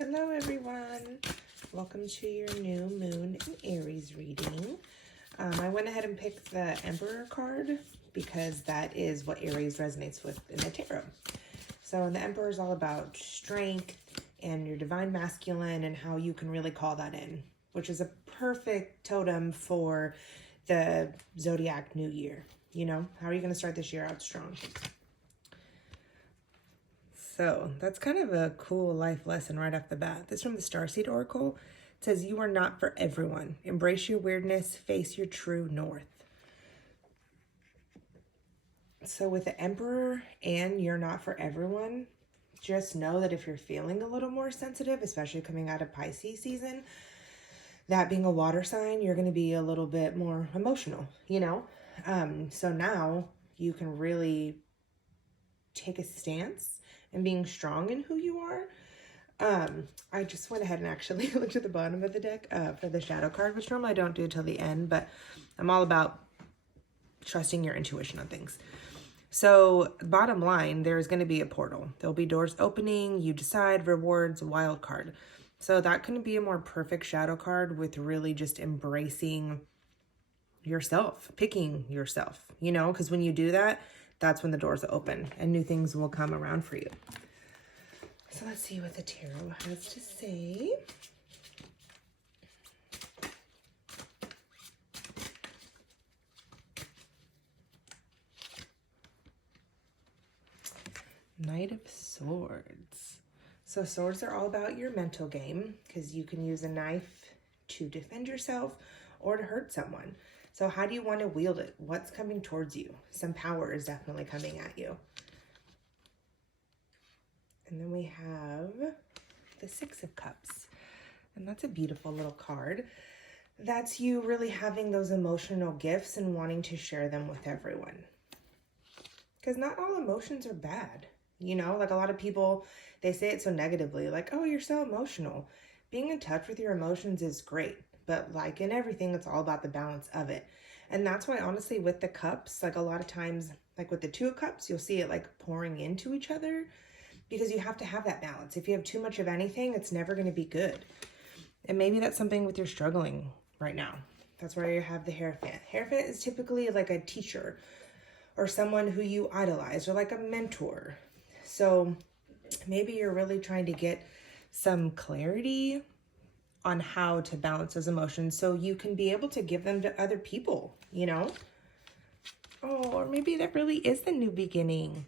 Hello everyone, welcome to your new moon and Aries reading. I went ahead and picked the Emperor card because that is what Aries resonates with in the tarot. So the Emperor is all about strength and your Divine Masculine and how you can really call that in, which is a perfect totem for the Zodiac New Year. You know, how are you going to start this year out strong? So that's kind of a cool life lesson right off the bat. This is from the Starseed Oracle. It says, you are not for everyone. Embrace your weirdness. Face your true north. So with the Emperor and you're not for everyone, just know that if you're feeling a little more sensitive, especially coming out of Pisces season, that being a water sign, you're going to be a little bit more emotional, you know? So now you can really take a stance and being strong in who you are. I just went ahead and actually looked at the bottom of the deck for the shadow card, which normally I don't do till the end, but I'm all about trusting your intuition on things. So bottom line, there's going to be a portal. There'll be doors opening, you decide, rewards, wild card. So that couldn't be a more perfect shadow card with really just embracing yourself, picking yourself, you know, because when you do that, that's when the doors open and new things will come around for you. So let's see what the tarot has to say. Knight of Swords. So swords are all about your mental game because you can use a knife to defend yourself or to hurt someone. So how do you want to wield it? What's coming towards you? Some power is definitely coming at you. And then we have the Six of Cups. And that's a beautiful little card. That's you really having those emotional gifts and wanting to share them with everyone. Because not all emotions are bad. You know, like a lot of people, they say it so negatively, like, oh, you're so emotional. Being in touch with your emotions is great. But like in everything, it's all about the balance of it. And that's why, honestly, with the cups, like a lot of times, like with the Two of Cups, you'll see it like pouring into each other because you have to have that balance. If you have too much of anything, it's never going to be good. And maybe that's something with you're struggling right now. That's where you have the Hierophant. Hierophant is typically like a teacher or someone who you idolize or like a mentor. So maybe you're really trying to get some clarity on how to balance those emotions so you can be able to give them to other people, you know? Oh, or maybe that really is the new beginning.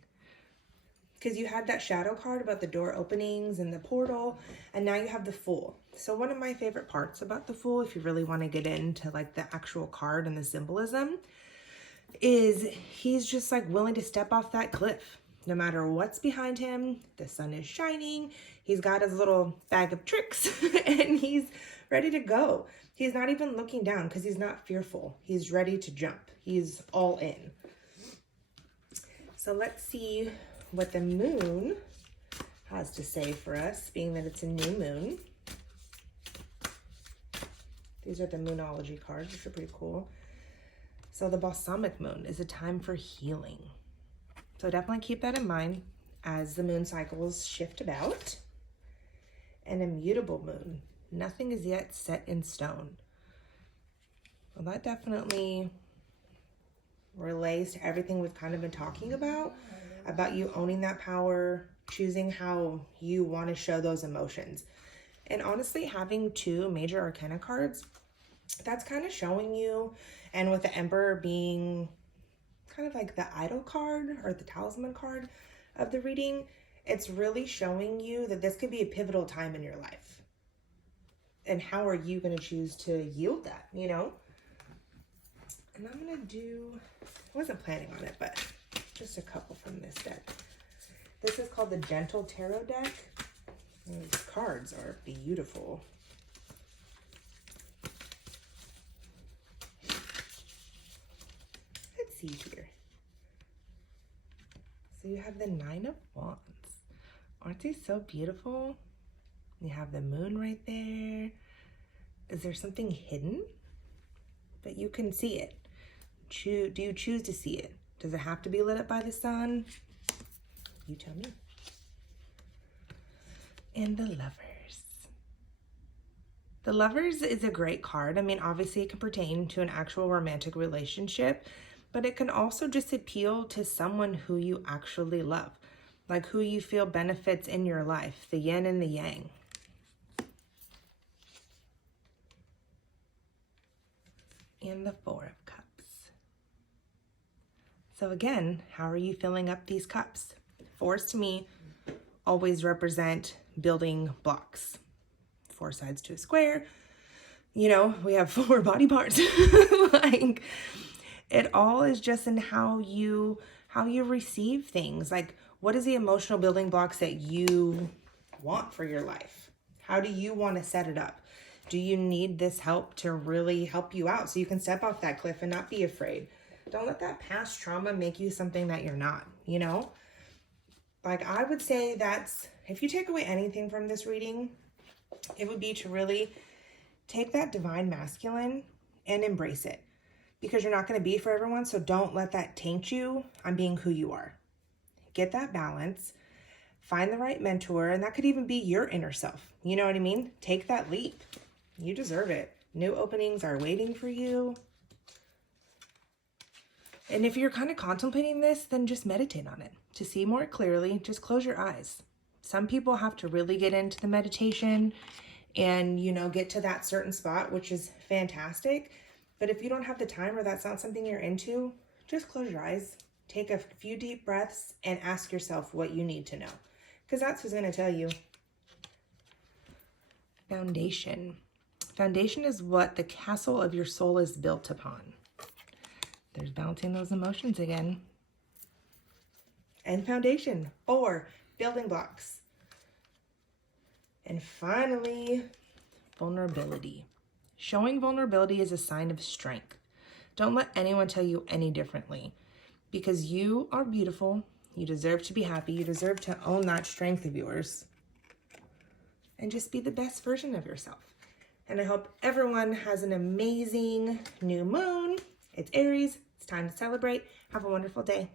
Because you had that shadow card about the door openings and the portal, and now you have the Fool. So one of my favorite parts about the Fool, if you really want to get into like the actual card and the symbolism, is he's just like willing to step off that cliff. No matter what's behind him, the sun is shining, he's got his little bag of tricks and he's ready to go. He's not even looking down because he's not fearful. He's ready to jump. He's all in. So let's see what the moon has to say for us, being that it's a new moon. These are the Moonology cards, which are pretty cool. So the balsamic moon is a time for healing. So definitely keep that in mind as the moon cycles shift about. An immutable moon. Nothing is yet set in stone. Well, that definitely relates to everything we've kind of been talking about you owning that power, choosing how you want to show those emotions. And honestly, having two major arcana cards, that's kind of showing you, and with the Emperor being kind of like the idol card or the talisman card of the reading, it's really showing you that this could be a pivotal time in your life. And how are you going to choose to yield that, you know? And I'm going to do, I wasn't planning on it, but just a couple from this deck. This is called the Gentle Tarot deck. And these cards are beautiful. Let's see here. So you have the Nine of Wands. Aren't these so beautiful? You have the moon right there. Is there something hidden? But you can see it. Do you choose to see it? Does it have to be lit up by the sun? You tell me. And the Lovers. The Lovers is a great card. I mean, obviously it can pertain to an actual romantic relationship, but it can also just appeal to someone who you actually love, like who you feel benefits in your life, the yin and the yang. And the Four of Cups. So again, how are you filling up these cups? Fours to me always represent building blocks. 4 sides to a square. You know, we have 4 body parts. Like, it all is just in how you receive things. Like, what is the emotional building blocks that you want for your life? How do you want to set it up? Do you need this help to really help you out so you can step off that cliff and not be afraid? Don't let that past trauma make you something that you're not, you know? Like, I would say that's, if you take away anything from this reading, it would be to really take that Divine Masculine and embrace it, because you're not going to be for everyone. So don't let that taint you on being who you are. Get that balance, find the right mentor, and that could even be your inner self. You know what I mean? Take that leap. You deserve it. New openings are waiting for you. And if you're kind of contemplating this, then just meditate on it. To see more clearly, just close your eyes. Some people have to really get into the meditation and, you know, get to that certain spot, which is fantastic. But if you don't have the time or that's not something you're into, just close your eyes, take a few deep breaths, and ask yourself what you need to know, because that's who's going to tell you. Foundation. Foundation is what the castle of your soul is built upon. There's balancing those emotions again. And foundation, or building blocks. And finally, vulnerability. Showing vulnerability is a sign of strength. Don't let anyone tell you any differently, because you are beautiful. You deserve to be happy. You deserve to own that strength of yours and just be the best version of yourself. And I hope everyone has an amazing new moon. It's Aries. It's time to celebrate. Have a wonderful day.